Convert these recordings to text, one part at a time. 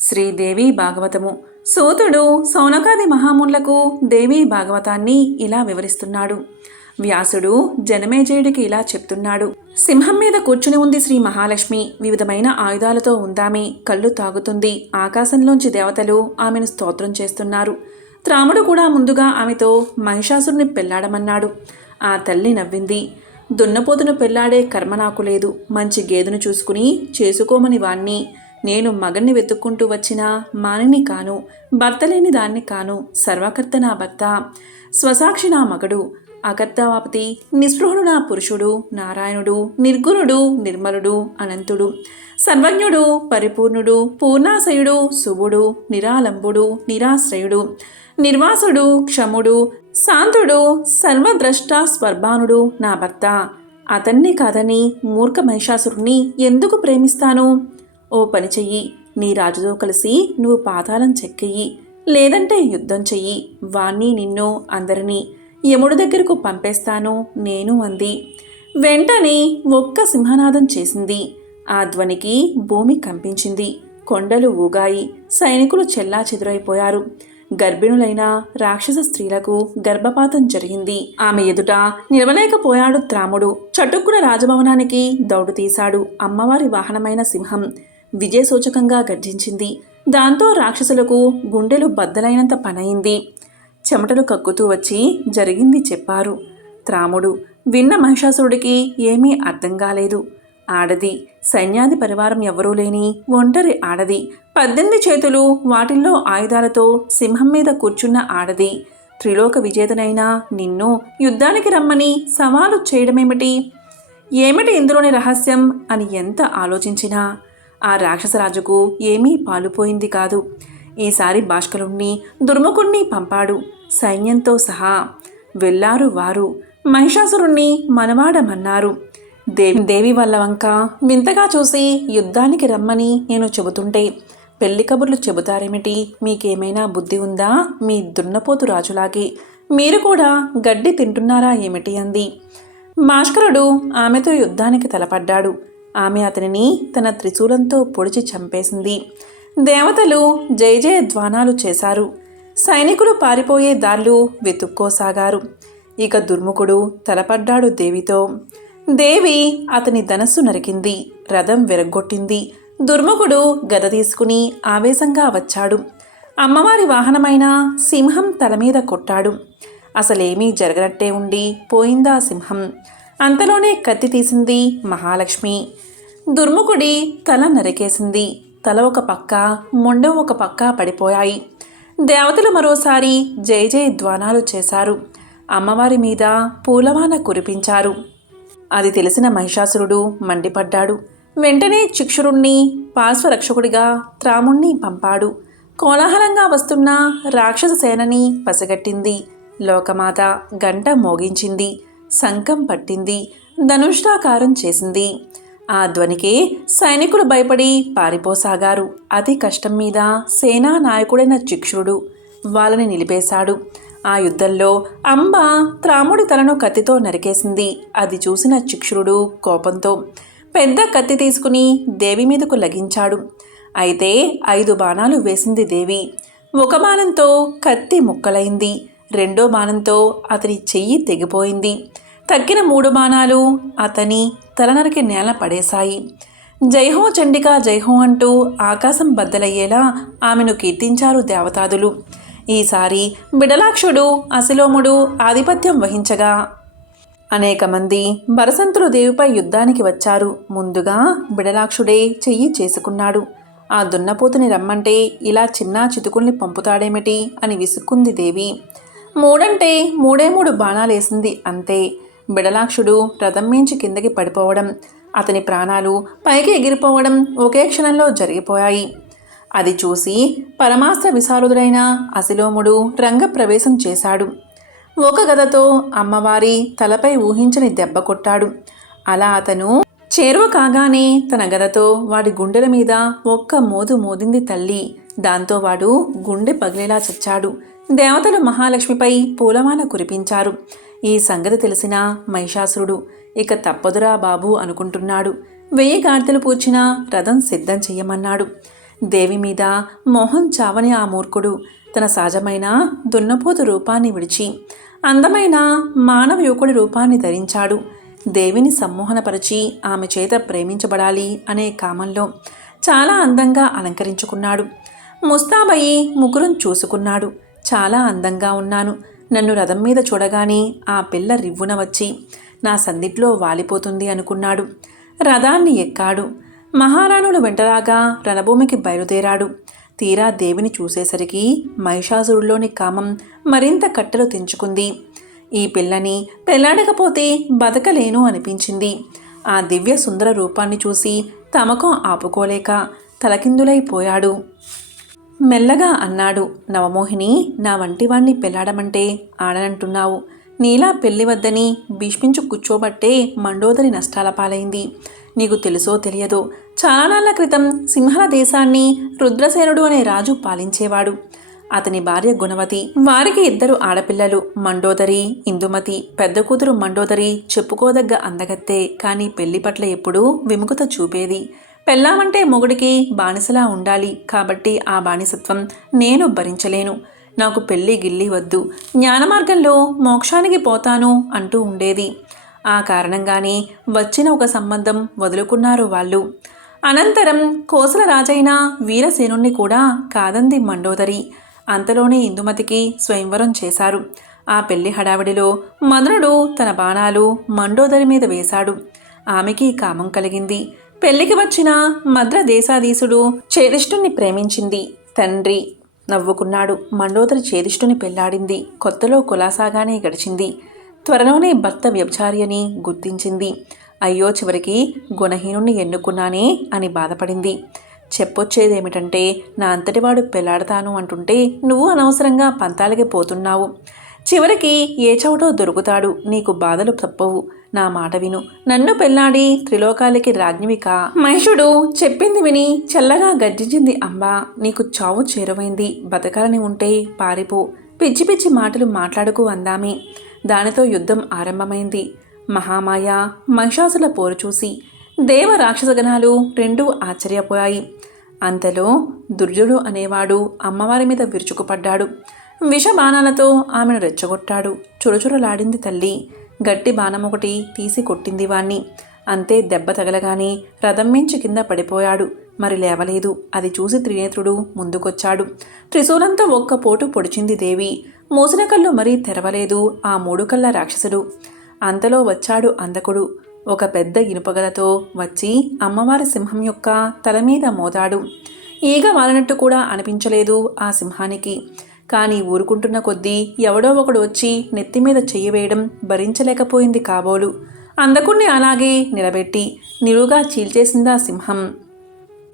శ్రీదేవి భాగవతము. సూతుడు సౌనకాది మహామునులకు దేవి భాగవతాన్ని ఇలా వివరిస్తున్నాడు. వ్యాసుడు జనమేజయుడికి ఇలా చెప్తున్నాడు. సింహం మీద కూర్చుని ఉంది శ్రీ మహాలక్ష్మి. వివిధమైన ఆయుధాలతో ఉందామె. కళ్ళు తాగుతుంది. ఆకాశంలోంచి దేవతలు ఆమెను స్తోత్రం చేస్తున్నారు. త్రాముడు కూడా ముందుగా ఆమెతో మహిషాసురుని పెళ్లాడమన్నాడు. ఆ తల్లి నవ్వింది. దున్నపోతును పెళ్లాడే కర్మ నాకు లేదు. మంచి గేదెను చూసుకుని చేసుకోమని వాణ్ణి. నేను మగన్ని వెతుక్కుంటూ వచ్చిన మానిని కాను, భర్త లేని దాన్ని కాను. సర్వకర్త నా భర్త, స్వసాక్షి నా మగడు, అకర్తావాపతి నిస్పృహుడు నా పురుషుడు, నారాయణుడు, నిర్గుణుడు, నిర్మలుడు, అనంతుడు, సర్వజ్ఞుడు, పరిపూర్ణుడు, పూర్ణాశయుడు, శుభుడు, నిరాలంబుడు, నిరాశ్రయుడు, నిర్వాసుడు, క్షముడు, శాంతుడు, సర్వద్రష్ట స్వర్భానుడు నా భర్త. అతన్ని కాదని మూర్ఖ మహిషాసురుణ్ణి ఎందుకు ప్రేమిస్తాను? ఓ పని చెయ్యి. నీ రాజుతో కలిసి నువ్వు పాతాళం చెక్కెయ్యి, లేదంటే యుద్ధం చెయ్యి. వాణ్ణి నిన్ను అందరినీ యముడి దగ్గరకు పంపేస్తాను నేను అంది. వెంటనే ఒక్క సింహనాదం చేసింది. ఆ ధ్వనికి భూమి కంపించింది. కొండలు ఊగాయి. సైనికులు చెల్లా చెదురైపోయారు. గర్భిణులైన రాక్షస స్త్రీలకు గర్భపాతం జరిగింది. ఆమె ఎదుట నిలవలేకపోయాడు త్రాముడు. చటుక్కున రాజభవనానికి దౌడు తీశాడు. అమ్మవారి వాహనమైన సింహం విజయసూచకంగా గర్జించింది. దాంతో రాక్షసులకు గుండెలు బద్దలైనంత పనయింది. చెమటలు కక్కుతూ వచ్చి జరిగింది చెప్పారు. త్రాముడు విన్న మహిషాసురుడికి ఏమీ అర్థం కాలేదు. ఆడది, సైన్యాది పరివారం ఎవరూ లేని ఒంటరి ఆడది, 18 చేతులు, వాటిల్లో ఆయుధాలతో సింహం మీద కూర్చున్న ఆడది, త్రిలోక విజేతనైనా నిన్ను యుద్ధానికి రమ్మని సవాలు చేయడమేమిటి? ఏమిటి ఇందులోని రహస్యం అని ఎంత ఆలోచించినా ఆ రాక్షసరాజుకు ఏమీ పాలుపోయింది కాదు. ఈసారి భాస్కరుణ్ణి, దుర్ముఖుణ్ణి పంపాడు. సైన్యంతో సహా వెళ్ళారు వారు. మహిషాసురుణ్ణి మనవాడమన్నారు. దేవి వల్ల వంక వింతగా చూసి యుద్ధానికి రమ్మని నేను చెబుతుంటే పెళ్లి కబుర్లు చెబుతారేమిటి? మీకేమైనా బుద్ధి ఉందా? మీ దున్నపోతు రాజులాగే మీరు కూడా గడ్డి తింటున్నారా ఏమిటి అంది. భాస్కరుడు ఆమెతో యుద్ధానికి తలపడ్డాడు. ఆమె అతనిని తన త్రిశూలంతో పొడిచి చంపేసింది. దేవతలు జయ జయ ధ్వానాలు చేశారు. సైనికులు పారిపోయే దారులు వెతుక్కోసాగారు. ఇక దుర్ముఖుడు తలపడ్డాడు దేవితో. దేవి అతని ధనస్సు నరికింది. రథం విరగ్గొట్టింది. దుర్ముఖుడు గద తీసుకుని ఆవేశంగా వచ్చాడు. అమ్మవారి వాహనమైన సింహం తల మీద కొట్టాడు. అసలేమీ జరగనట్టే ఉండి పోయిందా సింహం. అంతలోనే కత్తి తీసింది మహాలక్ష్మి. దుర్ముఖుడి తల నరికేసింది. తల ఒక పక్క, మొండెం ఒక పక్క పడిపోయాయి. దేవతలు మరోసారి జయ జయ ధ్వానాలు చేశారు. అమ్మవారి మీద పూలవాన కురిపించారు. అది తెలిసిన మహిషాసురుడు మండిపడ్డాడు. వెంటనే చిక్షురుణ్ణి పార్శ్వరక్షకుడిగా త్రాముణ్ణి పంపాడు. కోలాహలంగా వస్తున్న రాక్షస సేనని పసిగట్టింది. లోకమాత గంట మోగించింది. శంఖం పట్టింది. ధనుష్టాకారం చేసింది. ఆ ధ్వనికి సైనికులు భయపడి పారిపోసాగారు. అతి కష్టం మీద సేనా నాయకుడైన చిక్షురుడు వాళ్ళని నిలిపేశాడు. ఆ యుద్ధంలో అంబ త్రాముడి తలను కత్తితో నరికేసింది. అది చూసిన చిక్షురుడు కోపంతో పెద్ద కత్తి తీసుకుని దేవి మీదకు లగించాడు. అయితే 5 బాణాలు వేసింది దేవి. ఒక బాణంతో కత్తి ముక్కలైంది. రెండో బాణంతో అతని చెయ్యి తెగిపోయింది. తక్కిన 3 బాణాలు అతని తల నరికి నేల పడేశాయి. జైహో చండికా జైహో అంటూ ఆకాశం బద్దలయ్యేలా ఆమెను కీర్తించారు దేవతాదులు. ఈసారి బిడలాక్షుడు, అసిలోముడు ఆధిపత్యం వహించగా అనేక మంది వరసంతులు దేవిపై యుద్ధానికి వచ్చారు. ముందుగా బిడలాక్షుడే చెయ్యి చేసుకున్నాడు. ఆ దున్నపోతుని రమ్మంటే ఇలా చిన్నా చితుకుల్ని పంపుతాడేమిటి అని విసుక్కుంది దేవి. 3 అంటే 3 బాణాలేసింది అంతే. బిడలాక్షుడు రథం మించి కిందకి పడిపోవడం, అతని ప్రాణాలు పైకి ఎగిరిపోవడం ఒకే క్షణంలో జరిగిపోయాయి. అది చూసి పరమాస్త్ర విశారుదుడైన అసిలోముడు రంగప్రవేశం చేశాడు. ఒక గదతో అమ్మవారి తలపై ఊహించని దెబ్బ కొట్టాడు. అలా అతను చేరువ కాగానే తన గదతో వాడి గుండెల మీద ఒక్క మోదు మోదింది తల్లి. దాంతో వాడు గుండె పగిలేలా చచ్చాడు. దేవతలు మహాలక్ష్మిపై పూలమాల కురిపించారు. ఈ సంగతి తెలిసిన మహిషాసురుడు ఇక తప్పదురా బాబు అనుకుంటున్నాడు. 1000 గాడిదలు పూడ్చిన రథం సిద్ధం చెయ్యమన్నాడు. దేవి మీద మోహం చావని ఆ మూర్ఖుడు తన సహజమైన దున్నపోతు రూపాన్ని విడిచి అందమైన మానవ యువకుడి రూపాన్ని ధరించాడు. దేవిని సమ్మోహనపరిచి ఆమె చేత ప్రేమించబడాలి అనే కామంలో చాలా అందంగా అలంకరించుకున్నాడు. ముస్తాబయ్యి ముగ్గురం చూసుకున్నాడు. చాలా అందంగా ఉన్నాను. నన్ను రథం మీద చూడగానే ఆ పిల్ల రివ్వున వచ్చి నా సందిట్లో వాలిపోతుంది అనుకున్నాడు. రథాన్ని ఎక్కాడు. మహారాణులు వెంటరాగా రణభూమికి బయలుదేరాడు. తీరా దేవిని చూసేసరికి మహిషాసురుల్లోని కామం మరింత కట్టెలు తెంచుకుంది. ఈ పిల్లని పెళ్లాడకపోతే బతకలేను అనిపించింది. ఆ దివ్య సుందర రూపాన్ని చూసి తమకం ఆపుకోలేక తలకిందులైపోయాడు. మెల్లగా అన్నాడు, నవమోహిని, నా వంటివాణ్ణి పెళ్లాడమంటే ఆడనంటున్నావు. నీలా పెళ్లి వద్దని భీష్మించు కూర్చోబట్టే మండోదరి నష్టాల పాలైంది. నీకు తెలుసో తెలియదో చాలా నాళ్ల క్రితం సింహళ దేశాన్ని రుద్రసేనుడు అనే రాజు పాలించేవాడు. అతని భార్య గుణవతి. వారికి 2 ఆడపిల్లలు, మండోదరి, ఇందుమతి. పెద్ద కూతురు మండోదరి చెప్పుకోదగ్గ అందగత్తే, కానీ పెళ్లి పట్ల ఎప్పుడూ విముఖత చూపేది. పెళ్ళామంటే మొగుడికి బానిసలా ఉండాలి కాబట్టి ఆ బానిసత్వం నేను భరించలేను. నాకు పెళ్ళి గిల్లి వద్దు, జ్ఞానమార్గంలో మోక్షానికి పోతాను అంటూ ఉండేది. ఆ కారణంగానే వచ్చిన ఒక సంబంధం వదులుకున్నారు వాళ్ళు. అనంతరం కోసల రాజైన వీరసేనుణ్ణి కూడా కాదంది మండోదరి. అంతలోనే ఇందుమతికి స్వయంవరం చేశారు. ఆ పెళ్లి హడావిడిలో మదనుడు తన బాణాలు మండోదరి మీద వేశాడు. ఆమెకి కామం కలిగింది. పెళ్లికి వచ్చిన మద్ర దేశాధీశుడు చేదిష్టుని ప్రేమించింది. తండ్రి నవ్వుకున్నాడు. మండోదరి చేదిష్టుని పెళ్లాడింది. కొత్తలో కులాసాగానే గడిచింది. త్వరలోనే భర్త వ్యభిచారి అని గుర్తించింది. అయ్యో, చివరికి గుణహీనుణ్ణి ఎన్నుకున్నానే అని బాధపడింది. చెప్పొచ్చేదేమిటంటే, నా అంతటివాడు పెళ్లాడతాను అంటుంటే నువ్వు అనవసరంగా పంతాలకి పోతున్నావు. చివరికి ఏ చోటో దొరుకుతాడు. నీకు బాధలు తప్పవు. నా మాట విను. నన్ను పెళ్లాడి త్రిలోకాలకి రాజ్ఞివికా. మహిషుడు చెప్పింది విని చల్లగా గర్జించింది అంబ. నీకు చావు చేరువైంది. బతకాలని ఉంటే పారిపో. పిచ్చి పిచ్చి మాటలు మాట్లాడుకు అందామే. దానితో యుద్ధం ఆరంభమైంది. మహామాయ మహిషాసుల పోరు చూసి దేవ రాక్షసగణాలు రెండూ ఆశ్చర్యపోయాయి. అంతలో దుర్జుడు అనేవాడు అమ్మవారి మీద విరుచుకుపడ్డాడు. విషబాణాలతో ఆమెను రెచ్చగొట్టాడు. చురచురలాడింది తల్లి. గట్టి బాణం ఒకటి తీసి కొట్టింది వాణ్ణి. అంతే, దెబ్బ తగలగానే రథం మించి కింద పడిపోయాడు. మరి లేవలేదు. అది చూసి త్రినేత్రుడు ముందుకొచ్చాడు. త్రిశూలంతో ఒక్క పోటు పొడిచింది దేవి. మూసిన కళ్ళు మరీ తెరవలేదు ఆ 3 కళ్ళ రాక్షసుడు. అంతలో వచ్చాడు అందకుడు. ఒక పెద్ద ఇనుపగలతో వచ్చి అమ్మవారి సింహం యొక్క తల మీద మోదాడు. ఈగ వాలినట్టు కూడా అనిపించలేదు ఆ సింహానికి. కానీ ఊరుకుంటున్న కొద్దీ ఎవడో ఒకడు వచ్చి నెత్తిమీద చెయ్యి వేయడం భరించలేకపోయింది కాబోలు. అందకుణ్ణి అలాగే నిలబెట్టి నిలువుగా చీల్చేసిందా సింహం.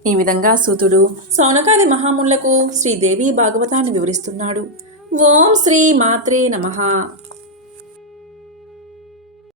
ఈ విధంగా సూతుడు సౌనకాది మహామునులకు శ్రీదేవి భాగవతాన్ని వివరిస్తున్నాడు. ఓం శ్రీ మాత్రే నమః.